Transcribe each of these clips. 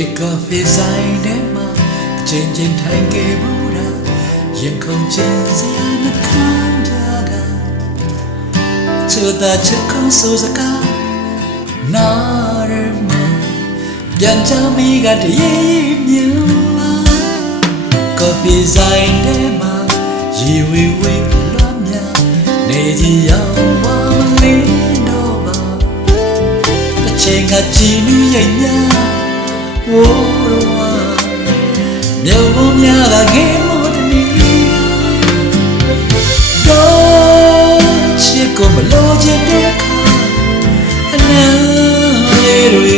ဒီကာဖေးဆိုင်ထဲမှာအချင်းချင်းထိုင်ခဲ့ဘူးတာရင်ခုန်ချင်းစရာနှခမ်းကြကချူတာချစ်ခုံဆိုစကားနာရမပြန်ချမိကတည်းမြင်လာကာဖေးဆိုင်ထဲမှာရေဝေဝေလွမ်းမြနေကြီးရောက်ဝါမလေးတော့ပါအချိန်ကကြည်နူးရိပ်များဝိုးဝါမြေဝများကငယ်မို့တနည်းတော့ချစ်ကိုမလို့ချင်တဲ့ခါအနမ်းလေးတွေ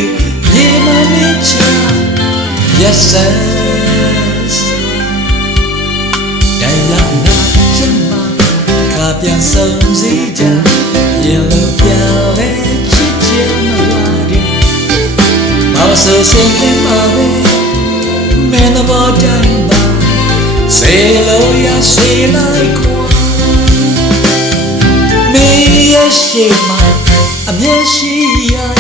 ရေမနေချ Yes sir တရားနာချင်မှာခါပြန်ဆုံးစည်းကြရင်လို့ပြန်လဲချစ်ချင်မလားဒီမောင်ဆိုစင်တင်ပါပဲမင်းthe bottom bar say low ya say like one me yes she my အမျက်ရှိရရဲ့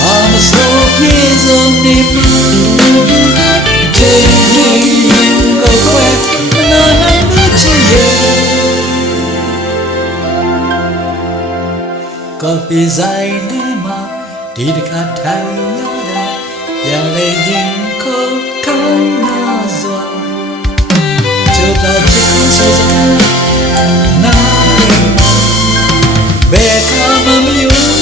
ဘာမစိုးပြေဆုံးနေပြီချိန်ရင်ကိုခွဲနာနိုင်မှုချင်ရဲ့ Coffee ဆိုင်ထဲမှာဒီတစ်ခါထိုင်ရတာပြန်လေရင်ခုန်ကောင်းနာစွာချူတာချစ်ကိုဆိုစကားနားဘယ်ကမှမယုံ